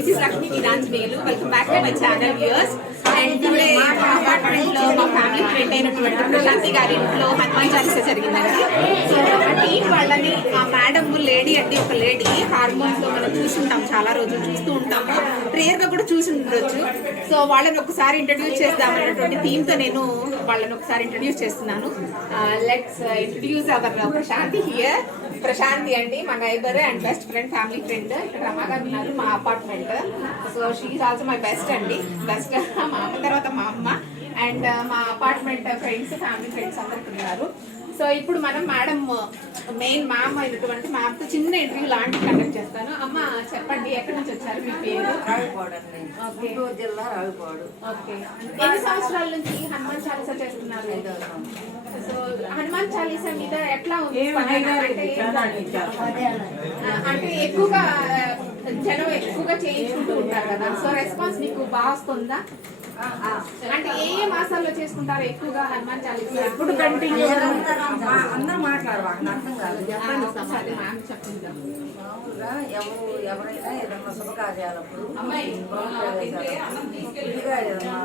This is Lakshmi Kiranjnelu. Welcome back to my channel, viewers. And today మా apartment లో మా family friend అయినటువంటి ప్రశాంతి గారి ఇంట్లో హనుమాన్ చాలీసా జరిగిందండి. సో ఆ టీం వాళ్ళని ఆ మేడం లేడీ అంటే ఒక లేడీ హార్మోన్స్ లో మనం చూస్తుంటాం, చాలా రోజులు చూస్తూ ఉంటాము, ప్రేయర్ గా కూడా చూసి ఉండొచ్చు. సో వాళ్ళని ఒకసారి ఇంట్రడ్యూస్ చేద్దామన్నటువంటి థీమ్ తో నేను వాళ్ళని ఒకసారి ఇంట్రడ్యూస్ చేస్తున్నాను. Let's introduce our Prashanti here. Prashanti అండి మా neighbour and best friend, family friend. ఇక్కడ రమా గారు ఉన్నారు, మా apartment. So she also my best అండి, బెస్ట్ మా అమ్మ తర్వాత మా అమ్మ. అండ్ మా అపార్ట్మెంట్ ఫ్రెండ్స్, ఫ్యామిలీ ఫ్రెండ్స్ అందరికి ఉన్నారు. సో ఇప్పుడు మనం మేడం మెయిన్ మ్యామ్ అయినటువంటి మ్యామ్తో చిన్న ఇంటర్వ్యూ లాంటివి కండక్ట్ చేస్తాను. అమ్మ చెప్పండి, ఎక్కడి నుంచి వచ్చారు, మీ పేరు? గుంటూరు జిల్లా రావిపాడు. ఓకే, ఎన్ని సంవత్సరాల నుంచి హనుమాన్ చాలీసా చేస్తున్నారు? సో హనుమాన్ చాలీసా మీద ఎట్లా ఉంది? అంటే ఎక్కువగా జనం ఎక్కువగా చేయించుకుంటూ ఉంటారు కదా, సో రెస్పాన్స్ మీకు బాగా వస్తుందా? అంటే ఏ ఏ మాసాల్లో చేసుకుంటారు ఎక్కువగా హనుమాన్ చాలీసా? ఇప్పుడు కంటిన్యూ అందరూ మాట్లాడవాళ్ళు అర్థం కాదు. ఒకసారి మ్యామ్ చెప్పిందా? మామూలుగా ఎవరైనా ఏదైనా శుభకార్యాలప్పుడు ఇదిగా ఏదన్నా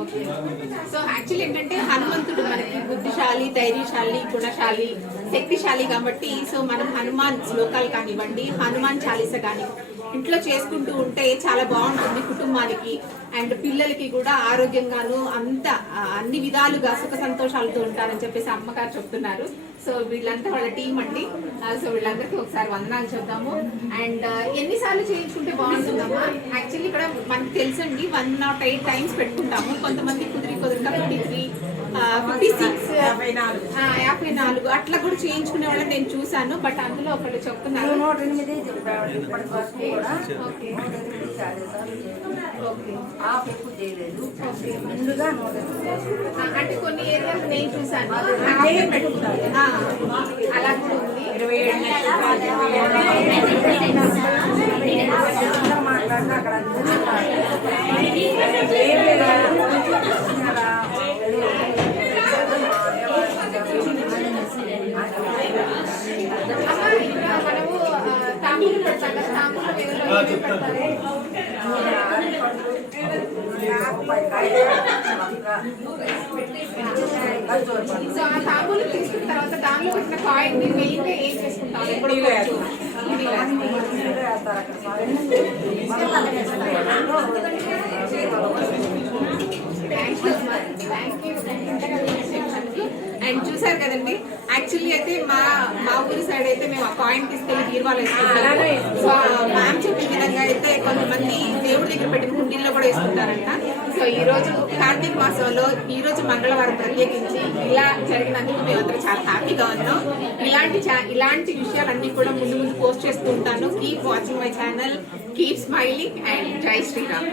ఓకే. సో యాక్చువల్లీ ఏంటంటే హనుమంతుడు మనకి బుద్ధిశాలి, ధైర్యశాలి, గుణశాలి, శక్తిశాలి కాబట్టి సో మనం హనుమాన్ శ్లోకాలు కానివ్వండి, హనుమాన్ చాలీస కానీ ఇంట్లో చేసుకుంటూ ఉంటే చాలా బాగుంటుంది కుటుంబానికి అండ్ పిల్లలకి కూడా ఆరోగ్యంగాను అంత అన్ని విధాలుగా సుఖ సంతోషాలతో ఉంటారని చెప్పేసి అమ్మగారు చెప్తున్నారు. సో వీళ్ళంతా వాళ్ళ టీం అండి. సో వీళ్ళందరికీ ఒకసారి వందనాలు చెప్దాము. అండ్ ఎన్నిసార్లు చేయించుకుంటే బాగుంటుందమ్మా? యాక్చువల్లీ ఇక్కడ మనకు తెలుసండి 108 టైమ్స్ పెట్టుకుంటాము. కొంతమంది కుదిరిగా 53, 56, 54 అట్లా కూడా చేయించుకునే వాళ్ళని నేను చూసాను. బట్ అందులో ఒకళ్ళు చెప్తున్నారు 108 చెప్పాడు. ఇప్పటి వరకు కూడా 108 ఆఫ్ ఎక్కువ చేయలేదు. ముందుగా 108 అంటే కొన్ని ఏరియాలు నేను చూసాను అలా కూడా ఉంది. 27 మాట్లాడినా అక్కడ మనము తాంబూలు పెడతాం కదా, తాంబూలు సో ఆ తాంబూలు తీసుకున్న తర్వాత దానిలో పెట్టిన కాయిన్ ని మెయిన్ గా ఏం చేసుకుంటాం? అండ్ చూసారు కదండి, యాక్చువల్లీ అయితే మా ఊరి సైడ్ అయితే మేము ఆ కాయిన్ తీసుకెళ్లి బీరువాలో వేసుకుంటాము. సో మ్యామ్ చెప్పిన విధంగా అయితే కొంతమంది దేవుడి దగ్గర పెట్టిన హుండీల్లో కూడా వేసుకుంటారంట. సో ఈ రోజు కార్తీక మాసంలో ఈ రోజు మంగళవారం ప్రత్యేకించి ఇలా జరిగినందుకు మేమందరం చాలా హ్యాపీగా ఉన్నాం. ఇలాంటి విషయాలన్నీ కూడా ముందు పోస్ట్ చేస్తూ ఉంటాను. Keep watching my channel, keep smiling and జై శ్రీరామ్.